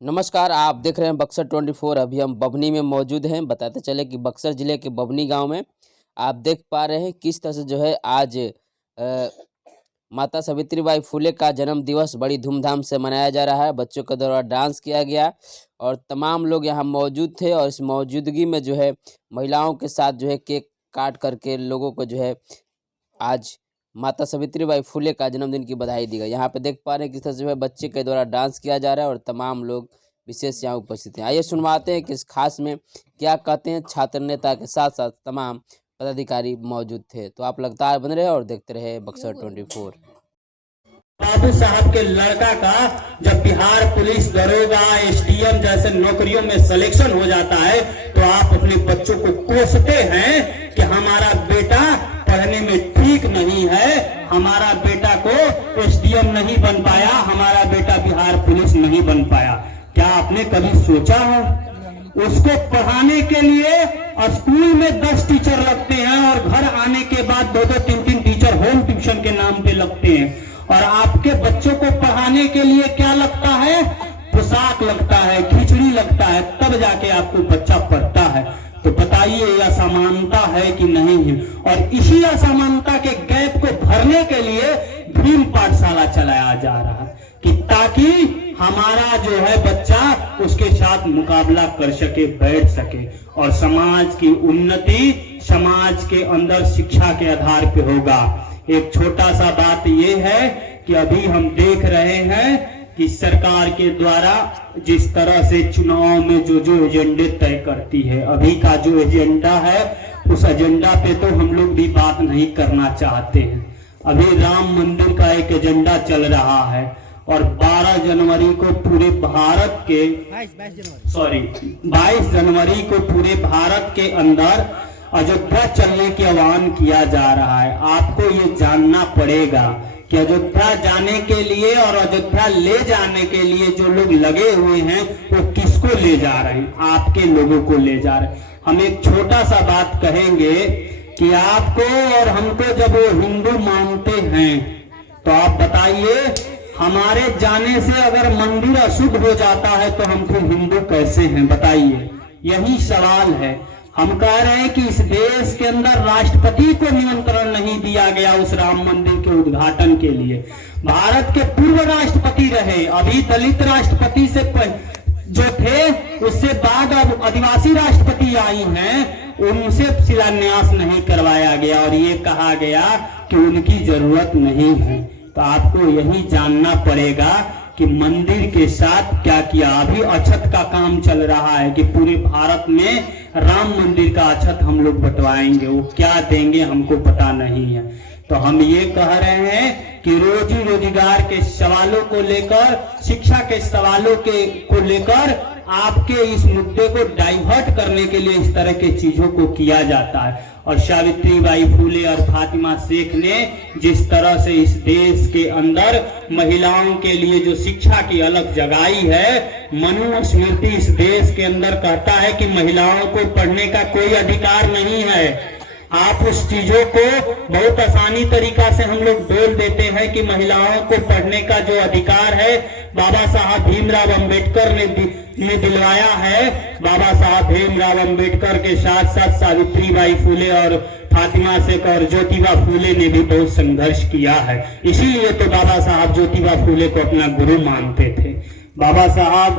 नमस्कार, आप देख रहे हैं बक्सर 24। अभी हम बभनी में मौजूद हैं। बताते चले कि बक्सर ज़िले के बभनी गांव में आप देख पा रहे हैं किस तरह से जो है आज माता सावित्रीबाई फुले का जन्म दिवस बड़ी धूमधाम से मनाया जा रहा है। बच्चों के द्वारा डांस किया गया और तमाम लोग यहाँ मौजूद थे और इस मौजूदगी में जो है महिलाओं के साथ जो है केक काट करके लोगों को जो है आज माता सावित्रीबाई फुले का जन्मदिन की बधाई दी गई। यहाँ पे देख पा रहे हैं किस तरह से जो है बच्चे के द्वारा डांस किया जा रहा है और तमाम लोग विशेष यहाँ उपस्थित हैं। आइए सुनवाते हैं कि इस खास में क्या कहते हैं। छात्र नेता के साथ साथ तमाम पदाधिकारी मौजूद थे। तो आप लगातार बने रहे और देखते रहे बक्सर 24। बाबू साहब के लड़का का जब बिहार पुलिस, दरोगा, एसडीएम जैसे नौकरियों में सिलेक्शन हो जाता है तो आप अपने बच्चों को कोसते हैं कि हमारा बेटा पढ़ने में ठीक नहीं है, हमारा बेटा को एसडीएम नहीं बन पाया, हमारा बेटा बिहार पुलिस नहीं बन पाया। क्या आपने कभी सोचा है? उसको पढ़ाने के लिए स्कूल में 10 टीचर लगते हैं और घर आने के बाद 2-2, 3-3 टीचर होम ट्यूशन के नाम पे लगते हैं। और आपके बच्चों को पढ़ाने के लिए क्या लगता है? पोशाक लगता है, खिचड़ी लगता है, तब जाके आपको बच्चा पढ़ता है। तो बताइए यह असमानता है कि नहीं है? और इसी असमानता के गैप को भरने के लिए भीम पाठशाला चलाया जा रहा है कि ताकि हमारा जो है बच्चा उसके साथ मुकाबला कर सके, बैठ सके और समाज की उन्नति समाज के अंदर शिक्षा के आधार पे होगा। एक छोटा सा बात यह है कि अभी हम देख रहे हैं कि सरकार के द्वारा जिस तरह से चुनाव में जो एजेंडे तय करती है, अभी का जो एजेंडा है उस एजेंडा पे तो हम लोग भी बात नहीं करना चाहते हैं। अभी राम मंदिर का एक एजेंडा चल रहा है और 12 जनवरी को पूरे भारत के 22 जनवरी को पूरे भारत के अंदर अयोध्या चलने की आह्वान किया जा रहा है। आपको ये जानना पड़ेगा कि अयोध्या जाने के लिए और अयोध्या ले जाने के लिए जो लोग लगे हुए हैं वो किसको ले जा रहे हैं? आपके लोगों को ले जा रहे हैं। हम एक छोटा सा बात कहेंगे कि आपको और हमको जब वो हिंदू मानते हैं तो आप बताइए हमारे जाने से अगर मंदिर अशुद्ध हो जाता है तो हम फिर हिंदू कैसे हैं? बताइए, यही सवाल है। हम कह रहे हैं कि इस देश के अंदर राष्ट्रपति को निमंत्रण नहीं दिया गया उस राम मंदिर के उद्घाटन के लिए। भारत के पूर्व राष्ट्रपति रहे, अभी दलित राष्ट्रपति से जो थे उससे बाद अब आदिवासी राष्ट्रपति आई हैं, उनसे शिलान्यास नहीं करवाया गया और ये कहा गया कि उनकी जरूरत नहीं है। तो आपको यही जानना पड़ेगा कि मंदिर के साथ क्या किया। अभी अछत का काम चल रहा है कि पूरे भारत में राम मंदिर का अछत हम लोग बंटवाएंगे, वो क्या देंगे हमको पता नहीं है। तो हम ये कह रहे हैं कि रोजी रोजगार के सवालों को लेकर, शिक्षा के सवालों को लेकर आपके इस मुद्दे को डाइवर्ट करने के लिए इस तरह के चीजों को किया जाता है। और सावित्रीबाई फुले और फातिमा शेख ने जिस तरह से इस देश के अंदर महिलाओं के लिए जो शिक्षा की अलग जगाई है, मनुस्मृति इस देश के अंदर कहता है कि महिलाओं को पढ़ने का कोई अधिकार नहीं है। आप उस चीजों को बहुत आसानी तरीका से हम लोग बोल देते हैं कि महिलाओं को पढ़ने का जो अधिकार है बाबा साहब भीमराव अंबेडकर ने दिलवाया है। बाबा साहब भीमराव अंबेडकर के साथ साथ सावित्रीबाई फुले और फातिमा शेख और ज्योतिबा फुले ने भी बहुत संघर्ष किया है। इसीलिए तो बाबा साहब ज्योतिबा फुले को अपना गुरु मानते थे। बाबा साहब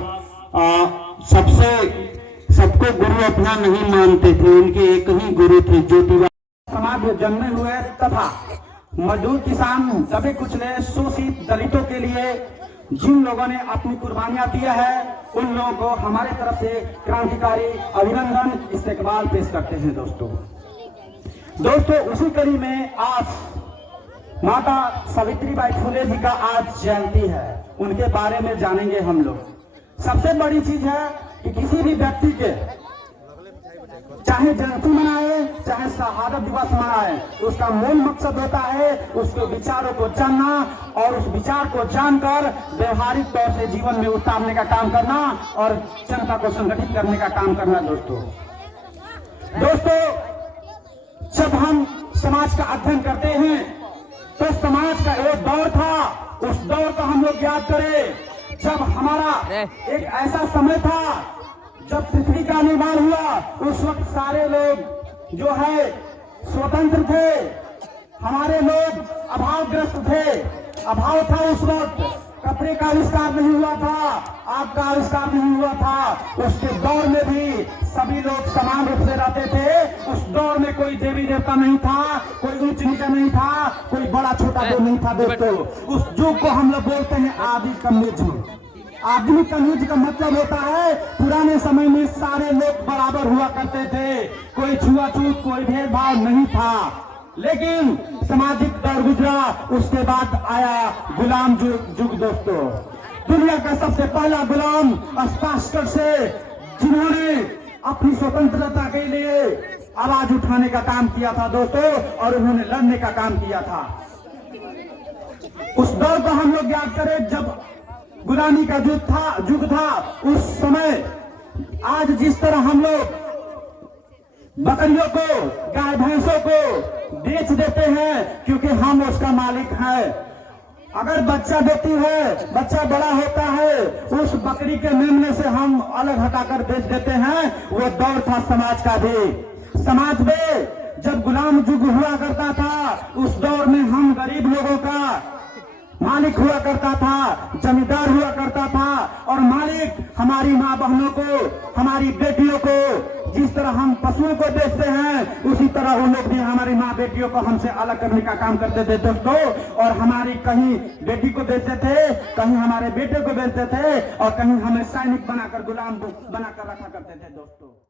सबको गुरु अपना नहीं मानते थे, उनके एक ही गुरु थे, ज्योतिबा। समाज में जन्मे हुए तथा मजदूर, किसान, दबे कुचले, शोषित दलितों के लिए जिन लोगों ने अपनी कुर्बानियां दी है उन लोगों को हमारे तरफ से क्रांतिकारी अभिनंदन, इस्तकबाल पेश करते हैं। दोस्तों उसी कड़ी में आज माता सावित्रीबाई फुले जी का आज जयंती है, उनके बारे में जानेंगे हम लोग। सबसे बड़ी चीज है कि किसी भी व्यक्ति के चाहे जयंती मनाए चाहे शहादत दिवस मनाए, उसका मूल मकसद होता है उसके विचारों को जानना और उस विचार को जानकर व्यवहारिक तौर से जीवन में उतारने का काम करना और जनता को संगठित करने का काम करना। दोस्तों जब हम समाज का अध्ययन करते हैं तो समाज का एक दौर था, उस दौर को हम लोग याद करें जब हमारा एक ऐसा समय था जब पृथ्वी का निर्माण हुआ, उस वक्त सारे लोग जो है स्वतंत्र थे, हमारे लोग अभावग्रस्त थे, अभाव था उस वक्त, कपड़े का आविष्कार नहीं हुआ था, आग का आविष्कार नहीं हुआ था। उसके दौर में भी सभी लोग समान रूप से रहते थे। उस दौर में कोई देवी देवता नहीं था, कोई ऊंच नीचा नहीं था, कोई बड़ा छोटा तो नहीं था दोस्तों। उस युग को हम लोग बोलते हैं आदि कम्युनिज्म। आदमी कम्युनिज्म का मतलब होता है पुराने समय में सारे लोग बराबर हुआ करते थे, कोई छुआछूत कोई भेदभाव नहीं था। लेकिन सामाजिक दौर गुजरा, उसके बाद आया गुलाम युग दोस्तों। दुनिया का सबसे पहला गुलाम स्पार्टकर से, जिन्होंने अपनी स्वतंत्रता के लिए आवाज उठाने का काम किया था दोस्तों, और उन्होंने लड़ने का काम किया था। उस दौर को हम लोग याद करें जब गुलामी का युग था। उस समय आज जिस तरह हम लोग बकरियों को, गाय भैंसों को बेच देते हैं क्योंकि हम उसका मालिक है, अगर बच्चा देती है, बच्चा बड़ा होता है, उस बकरी के मेमने से हम अलग हटाकर बेच देते हैं, वो दौर था समाज का भी। समाज में जब गुलाम युग हुआ करता था, उस दौर में हम गरीब लोगों का मालिक हुआ करता था, जमींदार हुआ करता था, और मालिक हमारी माँ बहनों को, हमारी बेटियों को, जिस तरह हम पशुओं को बेचते हैं, उसी तरह वो लोग भी हमारी माँ बेटियों को हमसे अलग करने का काम करते थे दोस्तों। और हमारी कहीं बेटी को बेचते थे, कहीं हमारे बेटे को बेचते थे, और कहीं हमें सैनिक बनाकर, गुलाम बनाकर रखा करते थे दोस्तों।